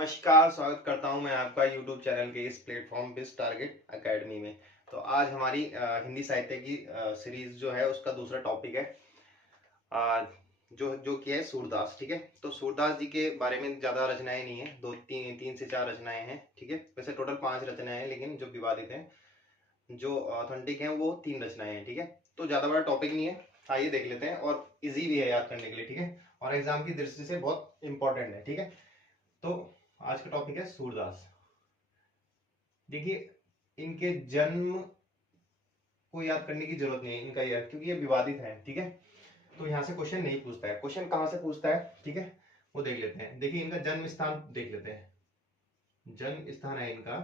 नमस्कार, स्वागत करता हूं मैं आपका YouTube चैनल के इस प्लेटफॉर्म बिस टारगेट एकेडमी में। तो आज हमारी हिंदी साहित्य की सीरीज जो है उसका दूसरा टॉपिक है अ, जो जो कि है सूरदास। ठीक है, तो सूरदास जी के बारे में ज़्यादा रचनाएं नहीं है, दो तीन तीन से चार रचनाएं हैं। ठीक है, वैसे टोटल 5 रचनाएं हैं, लेकिन जो विवादित हैं, जो ऑथेंटिक हैं, वो 3 रचनाएं हैं। ठीक है, तो ज़्यादा बड़ा टॉपिक नहीं है, आइए देख लेते हैं। और इजी भी है याद करने के लिए। ठीक है, और एग्जाम की दृष्टि से बहुत इंपॉर्टेंट है। ठीक है, तो आज का टॉपिक है सूरदास। देखिए, इनके जन्म को याद करने की जरूरत नहीं है, इनका याद, क्योंकि ये विवादित है। ठीक है, तो यहाँ से क्वेश्चन नहीं पूछता है। क्वेश्चन कहाँ से पूछता है, ठीक है, वो देख लेते हैं। देखिए, इनका जन्म स्थान देख लेते हैं। जन्म स्थान है इनका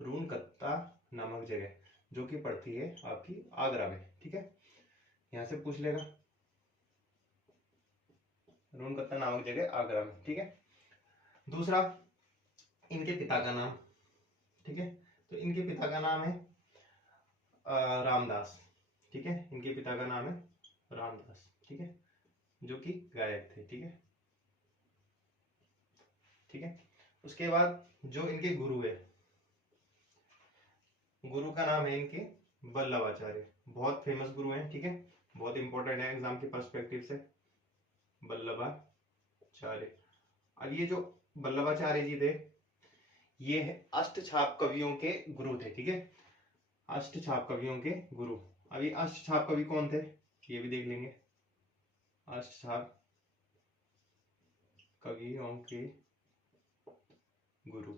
रूनकत्ता नामक जगह, जो कि पड़ती है आपकी आगरा में। ठीक है, यहाँ से पूछ लेगा, रूनकत्ता नामक जगह आगरा में। ठीक है, दूसरा, इनके पिता का नाम। ठीक है, तो इनके पिता का नाम है रामदास। ठीक है, इनके पिता का नाम है रामदास। ठीक है, जो कि गायक थे। ठीक है, ठीक है, उसके बाद जो इनके गुरु है, गुरु का नाम है इनके वल्लभाचार्य। बहुत फेमस गुरु हैं। ठीक है, बहुत इंपॉर्टेंट है एग्जाम के पर्सपेक्टिव से, वल्लभाचार्य। अब ये जो वल्लभाचार्य जी थे, ये अष्टछाप कवियों के गुरु थे। ठीक है, अष्टछाप कवियों के गुरु। अब ये अष्टछाप कवि कौन थे, ये भी देख लेंगे। अष्टछाप कवियों के गुरु।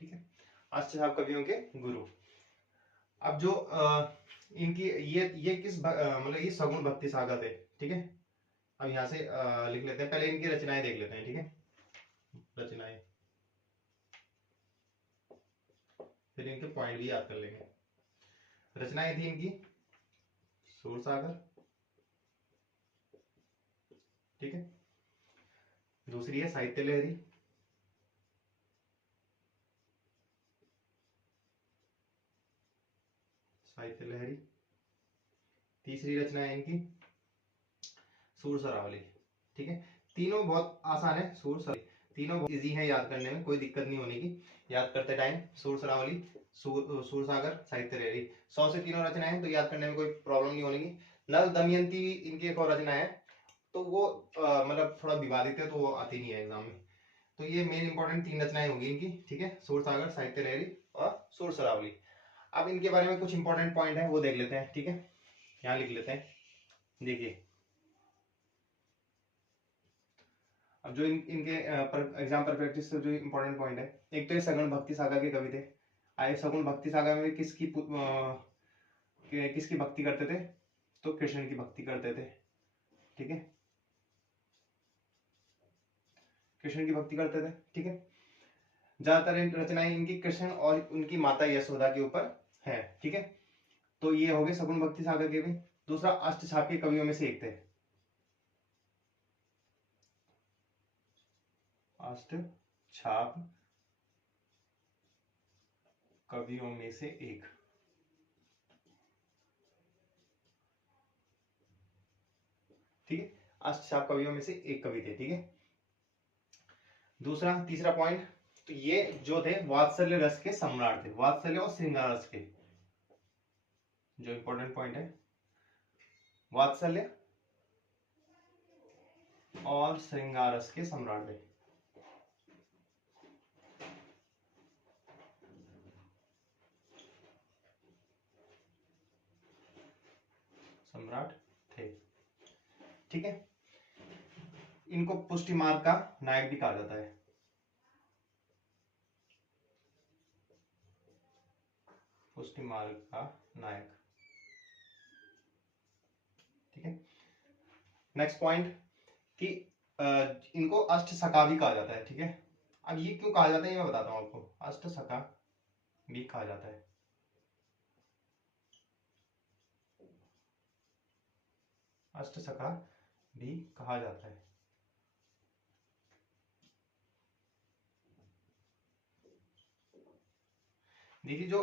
ठीक है, अष्टछाप कवियों के गुरु। अब जो इनकी ये किस मतलब ये सगुण भक्ति सागर थे। ठीक है, अब यहाँ से लिख लेते हैं। पहले इनकी रचनाएं देख लेते हैं। ठीक है, रचनाएं, फिर इनके पॉइंट भी याद कर लेंगे। रचनाएं थी इनकी सूरसागर। ठीक है, दूसरी है साहित्य लहरी। साहित्य लहरी। तीसरी रचना है इनकी सूर सरावली। ठीक है, तीनों बहुत आसान है। सूर सरावली तीनों बहुत इजी है याद करने में, कोई दिक्कत नहीं होने की याद करते टाइम। सूर सरावली, सूर सागर, साहित्य लहरी, 100 से तीनों रचनाएं हैं, तो याद करने में कोई प्रॉब्लम नहीं होने की। नल दमयंती इनकी एक और रचना है, तो वो मतलब थोड़ा विवादित है, तो वो आती नहीं है एग्जाम में। तो ये मेन इंपॉर्टेंट 3 रचनाएं होंगी इनकी। ठीक है, सूर सागर, साहित्य लहरी और सूर सरावली। अब इनके बारे में कुछ इंपॉर्टेंट पॉइंट है, वो देख लेते हैं। ठीक है, यहाँ लिख लेते हैं। देखिए, अब जो इनके एग्जाम परफेक्टिव से जो इंपॉर्टेंट पॉइंट है, एक तो ये सगुण भक्ति सागर के कवि थे। आए सगुण भक्ति सागर में किसकी भक्ति करते थे, तो कृष्ण की भक्ति करते थे। ठीक है, कृष्ण की भक्ति करते थे। ठीक है, ज्यादातर रचनाएं इनकी कृष्ण और उनकी माता यशोदा के ऊपर है। ठीक है, तो ये हो गए सगुण भक्ति सागर के भी। दूसरा, अष्टछाप के कवियों में से एक थे, अष्टछाप कवियों में से एक। ठीक है, अष्टछाप कवियों में से एक कवि थे। ठीक है, दूसरा, तीसरा पॉइंट, तो ये जो थे वात्सल्य रस के सम्राट थे। वात्सल्य और श्रृंगार रस के, जो इंपॉर्टेंट पॉइंट है, वात्सल्य और श्रृंगार रस के सम्राट थे। सम्राट थे। ठीक है, इनको पुष्टि मार्ग का नायक भी कहा जाता है। पुष्टि मार्ग का नायक। ठीक है, नेक्स्ट पॉइंट, कि इनको अष्ट सखा भी कहा जाता है। ठीक है, अब ये क्यों कहा जाता है, ये मैं बताता हूं आपको। अष्ट सखा भी कहा जाता है। अष्ट सखा भी कहा जाता है। देखिए, जो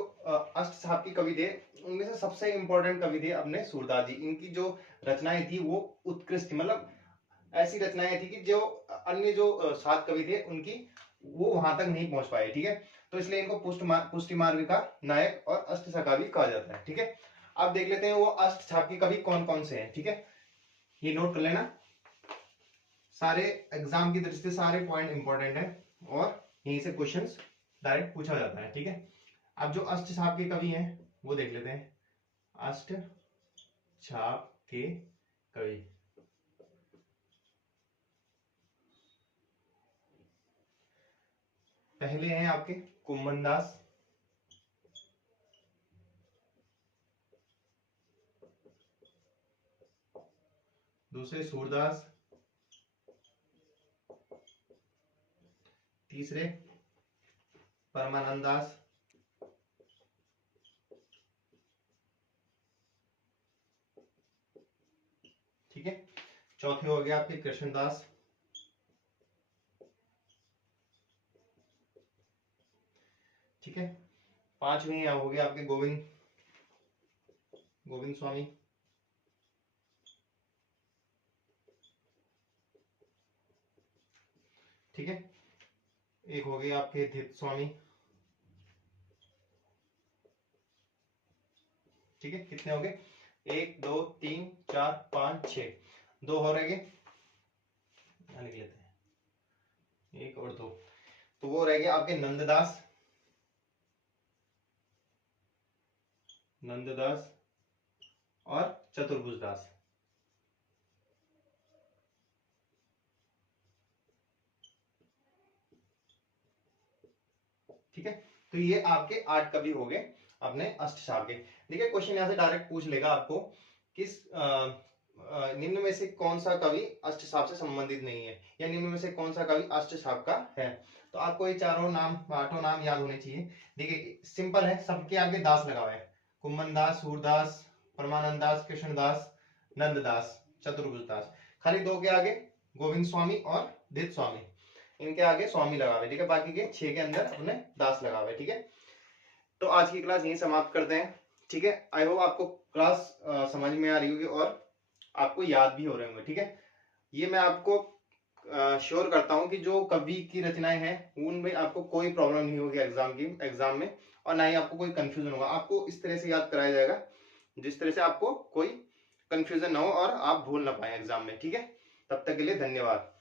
अष्ट साहब के कवि थे, उनमें से सबसे इंपॉर्टेंट कवि थे अपने सूरदास जी। इनकी जो रचनाएं थी वो उत्कृष्ट थी, मतलब ऐसी रचनाएं थी कि जो अन्य जो 7 कवि थे उनकी वो वहां तक नहीं पहुंच पाए। ठीक है, तो इसलिए इनको पुष्टि मार्ग का नायक और अष्टछापा भी कहा जाता है। ठीक है, अब देख लेते हैं वो अष्टछाप के कवि कौन कौन से हैं। ठीक है, ये नोट कर लेना, सारे एग्जाम की दृष्टि से सारे पॉइंट इंपॉर्टेंट है और यहीं से क्वेश्चंस डायरेक्ट पूछा जाता है। ठीक है, अब जो अष्टछाप के कवि हैं वो देख लेते हैं। अष्टछाप के कवि, पहले हैं आपके कुम्मन दास, दूसरे सूरदास, तीसरे परमानंद दास, ठीक है, चौथे हो गए आपके कृष्णदास, ठीक है, पांचवें यहाँ हो गए आपके गोविंद स्वामी, ठीक है, एक हो गए आपके धित स्वामी, ठीक है, कितने हो गए, 1 2 3 4 5 6, 2 हो रह गए, लिख लेते हैं 1 और 2, तो वो रह गए आपके नंददास और चतुर्भुज दास। ठीक है, तो ये आपके 8 कवि हो गए अपने अष्टछाप के। देखिए क्वेश्चन यहाँ से डायरेक्ट पूछ लेगा आपको किस निम्न में से कौन सा कवि अष्टछाप से संबंधित नहीं है, या निम्न में से कौन सा कवि अष्टछाप का है। तो आपको ये चारों नाम 8 नाम याद होने चाहिए। देखिए सिंपल है, सबके आगे दास लगा हुआ है, कुम्मन दास, सूरदास, परमानंद दास, कृष्णदास, नंददास, चतुर्भुज दास। खाली 2 के आगे गोविंद स्वामी और धित स्वामी, इनके आगे स्वामी लगा हुए। ठीक है, बाकी के 6 के अंदर अपने दास लगा हुए। ठीक है, तो आज की क्लास यहीं समाप्त करते हैं। ठीक है, आई होप आपको क्लास समझ में आ रही होगी और आपको याद भी हो रहे होंगे। ठीक है, ये मैं आपको श्योर करता हूं कि जो कवि की रचनाएं हैं उनमें आपको कोई प्रॉब्लम नहीं होगी एग्जाम में, और ना ही आपको कोई कंफ्यूजन होगा। आपको इस तरह से याद कराया जाएगा जिस तरह से आपको कोई कंफ्यूजन ना हो और आप भूल ना पाए एग्जाम में। ठीक है, तब तक के लिए धन्यवाद।